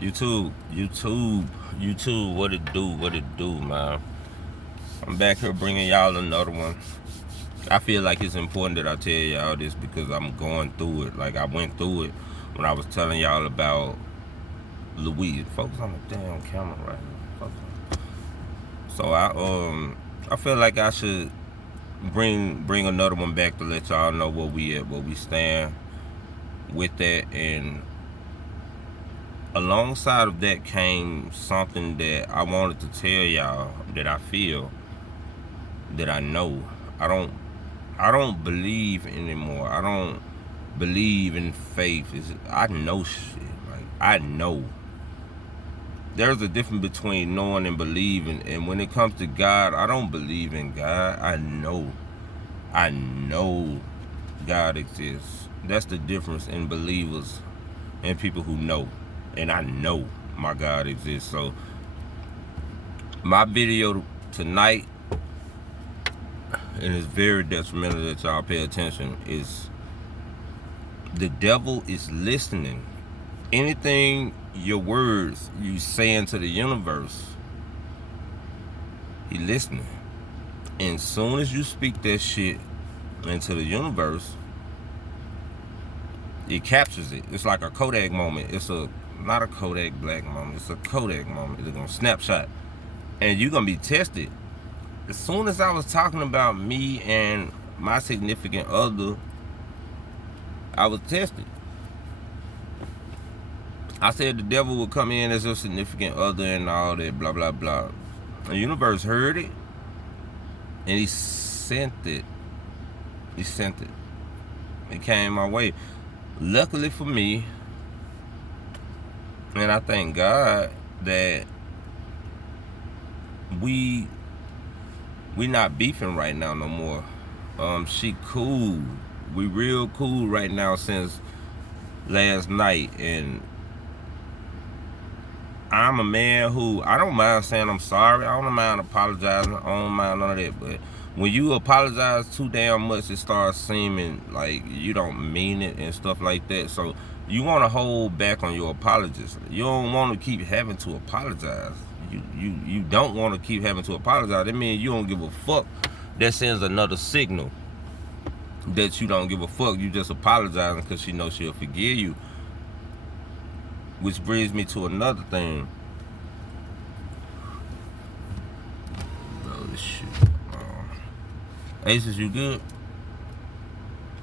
YouTube, what it do, man? I'm back here bringing y'all another one. I feel like it's important that I tell y'all this because I'm going through it. Like I went through it when I was telling y'all about Louise. Focus on the damn camera right now. So I feel like I should bring another one back to let y'all know where we at, where we stand with that. And alongside of that came something that I wanted to tell y'all that I feel, that I know. I don't believe anymore. I don't believe in faith. I know shit. Like I know. There's a difference between knowing and believing. And when it comes to God, I don't believe in God. I know God exists. That's the difference in believers and people who know. And I know my God exists. So my video tonight, and it's very detrimental that y'all pay attention, is the devil is listening. Anything your words you say into the universe, he listening. And soon as you speak that shit into the universe, it captures it. It's like a Kodak moment. It's not a Kodak Black moment. It's a Kodak moment. It's gonna snapshot, and you're gonna be tested. As soon as I was talking about me and my significant other, I was tested. I said the devil would come in as a significant other and all that, blah, blah, blah. The universe heard it, and he sent it. It came my way. Luckily for me, and I thank God that we not beefing right now no more. She cool. We real cool right now since last night, and I'm a man who, I don't mind saying I'm sorry. I don't mind apologizing. I don't mind none of that. But when you apologize too damn much, it starts seeming like you don't mean it and stuff like that. So you want to hold back on your apologies. You don't want to keep having to apologize. You don't want to keep having to apologize. That means you don't give a fuck. That sends another signal that you don't give a fuck. You just apologizing because she knows she'll forgive you. Which brings me to another thing. Oh, shit. Aces, you good?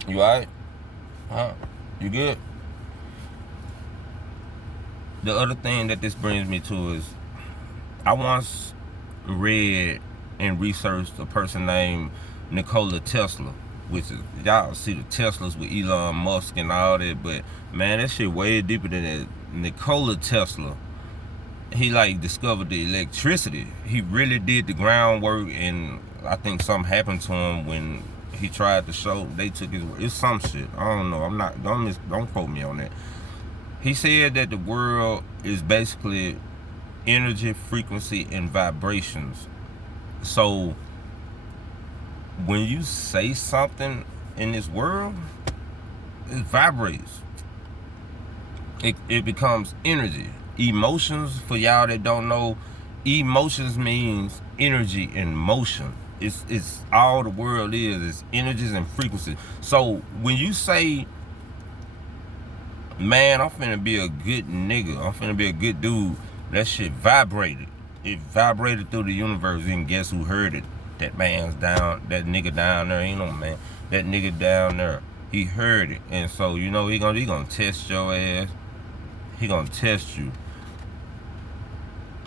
You alright? Huh? You good? The other thing that this brings me to is, I once read and researched a person named Nikola Tesla, which is, y'all see the Teslas with Elon Musk and all that, but man, that shit way deeper than that. Nikola Tesla, he like discovered the electricity. He really did the groundwork, and I think something happened to him when he tried to show. They took his word. It's some shit. I don't know. I'm not. Don't quote me on that. He said that the world is basically energy, frequency, and vibrations. So when you say something in this world, it vibrates. It becomes energy. Emotions, for y'all that don't know, emotions means energy and motion. It's all the world is. It's energies and frequencies. So when you say, man, I'm finna be a good nigga, I'm finna be a good dude, that shit vibrated. It vibrated through the universe, and guess who heard it? That man's down, that nigga down there, ain't no man. That nigga down there, he heard it. And so, you know, he gonna test your ass. He gonna test you.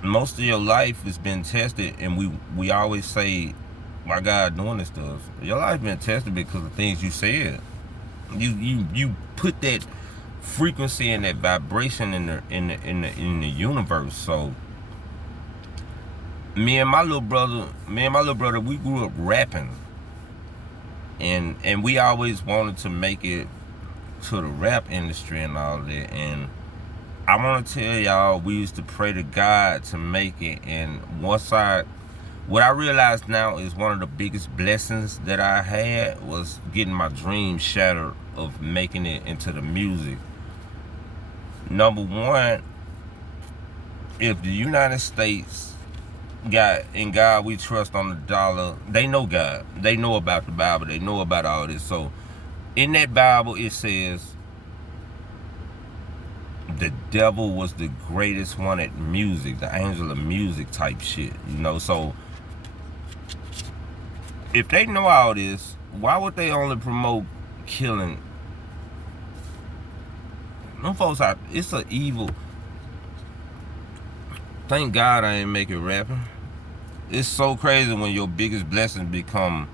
Most of your life has been tested, and we always say, why God doing this to us? Your life been tested because of things you said. You put that frequency and that vibration in the universe. So me and my little brother, we grew up rapping, and we always wanted to make it to the rap industry and all that. And I want to tell y'all, we used to pray to God to make it. And what I realize now is one of the biggest blessings that I had was getting my dream shattered of making it into the music. Number one, if the United States got in God we trust on the dollar, they know God. They know about the Bible. They know about all this. So in that Bible it says the devil was the greatest one at music, the angel of music type shit, you know. So if they know all this, why would they only promote killing? Them folks out, it's an evil. Thank God I ain't make it rapping. It's so crazy when your biggest blessing become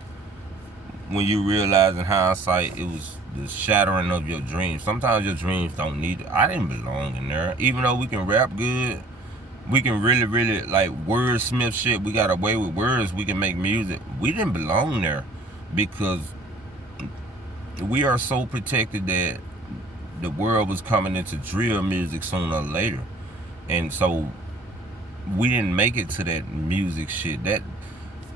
when you realize in hindsight it was the shattering of your dreams. Sometimes your dreams don't need it. I didn't belong in there. Even though we can rap good, we can really like wordsmith shit. We got away with words. We can make music. We didn't belong there because we are so protected that the world was coming into drill music sooner or later. And so we didn't make it to that music shit. That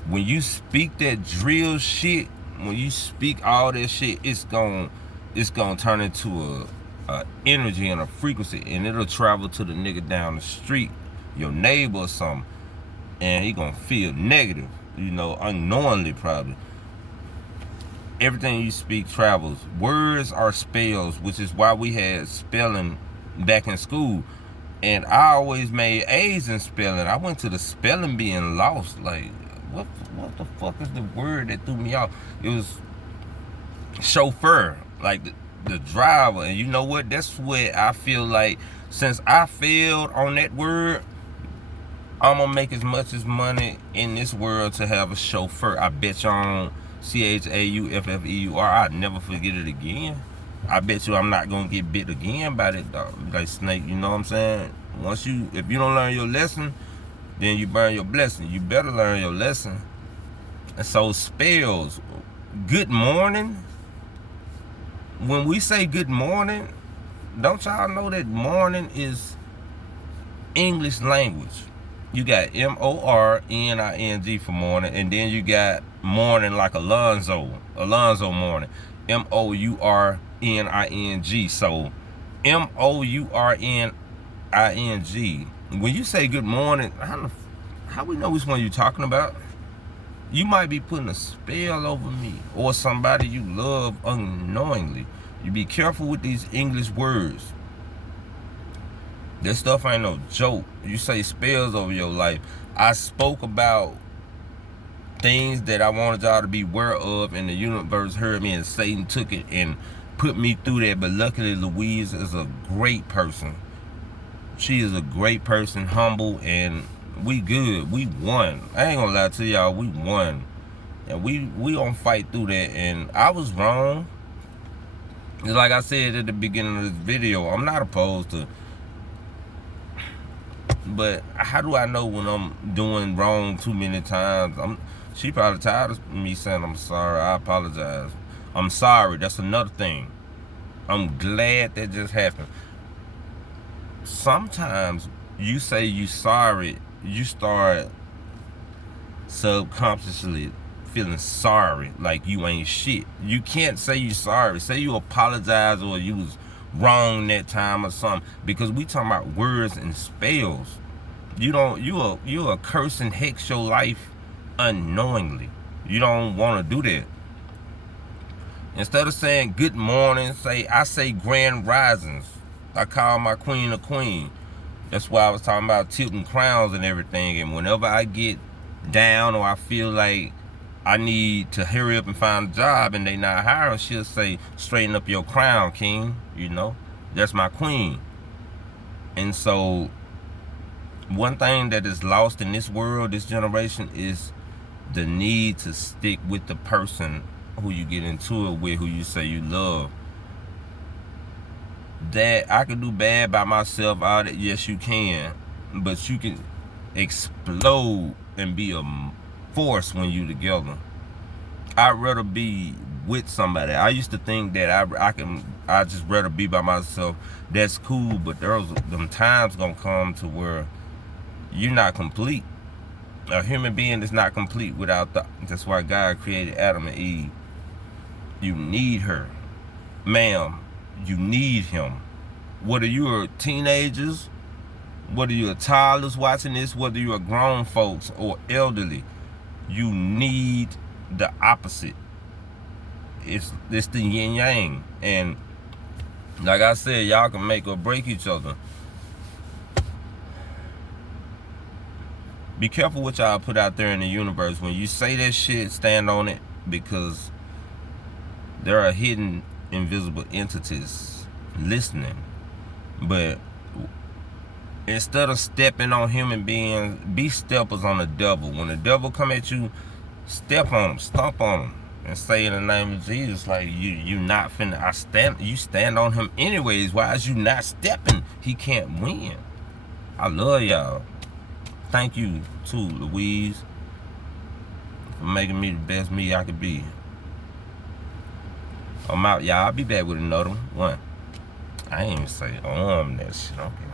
when you speak that drill shit, when you speak all that shit, it's gonna turn into a energy and a frequency, and it'll travel to the nigga down the street, your neighbor or something, and he gonna feel negative, you know, unknowingly probably. Everything you speak travels. Words are spells, which is why we had spelling back in school. And I always made A's in spelling. I went to the spelling being lost. Like, what the fuck is the word that threw me off? It was chauffeur, like the driver. And you know what? That's what I feel like. Since I failed on that word, I'm gonna make as much as money in this world to have a chauffeur. I bet you on CHAUFFEUR. I'll never forget it again. I bet you I'm not gonna get bit again by that dog, like snake. You know what I'm saying? If you don't learn your lesson, then you burn your blessing. You better learn your lesson. And so spells, good morning. When we say good morning, don't y'all know that morning is English language? You got MORNING for morning, and then you got morning like Alonzo morning, MOURNING. So MOURNING. When you say good morning, how we know which one you're talking about? You might be putting a spell over me or somebody you love unknowingly. You be careful with these English words. This stuff ain't no joke. You say spells over your life. I spoke about things that I wanted y'all to be aware of, and the universe heard me, and Satan took it and put me through that. But luckily, Louise is a great person. She is a great person, humble, and we good. We won. I ain't gonna lie to y'all, we won. And we gonna fight through that. And I was wrong. It's like I said at the beginning of this video, I'm not opposed to. But how do I know when I'm doing wrong too many times? She probably tired of me saying I'm sorry. I apologize. I'm sorry. That's another thing. I'm glad that just happened. Sometimes you say you sorry, you start subconsciously feeling sorry, like you ain't shit. You can't say you sorry. Say you apologize or you was wrong that time or something, because we talking about words and spells. You a curse and hex your life unknowingly. You don't want to do that. Instead of saying good morning, I say grand risings. I call my queen a queen. That's why I was talking about tilting crowns and everything. And whenever I get down or I feel like I need to hurry up and find a job and they not hiring, she'll say, straighten up your crown, king. You know, that's my queen. And so one thing that is lost in this world, this generation, is the need to stick with the person who you get into it with, who you say you love. That I can do bad by myself, all that, yes you can, but you can explode and be a force when you together. I'd rather be with somebody. I used to think that I just rather be by myself. That's cool, but them times gonna come to where you're not complete. A human being is not complete without that's why God created Adam and Eve. You need her, ma'am. You need him. Whether you are teenagers, Whether you're toddlers watching this, whether you're grown folks or elderly, you need the opposite. It's the yin yang. And like I said, y'all can make or break each other. Be careful what y'all put out there in the universe. When you say that shit, stand on it, because there are hidden invisible entities listening. But instead of stepping on human beings, be steppers on the devil. When the devil come at you, step on him, stomp on him, and say in the name of Jesus, like, you not finna, you stand on him anyways. Why is you not stepping? He can't win. I love y'all. Thank you too, Louise, for making me the best me I could be. I'm out, y'all. I'll be back with another one. I ain't even say that shit. Okay.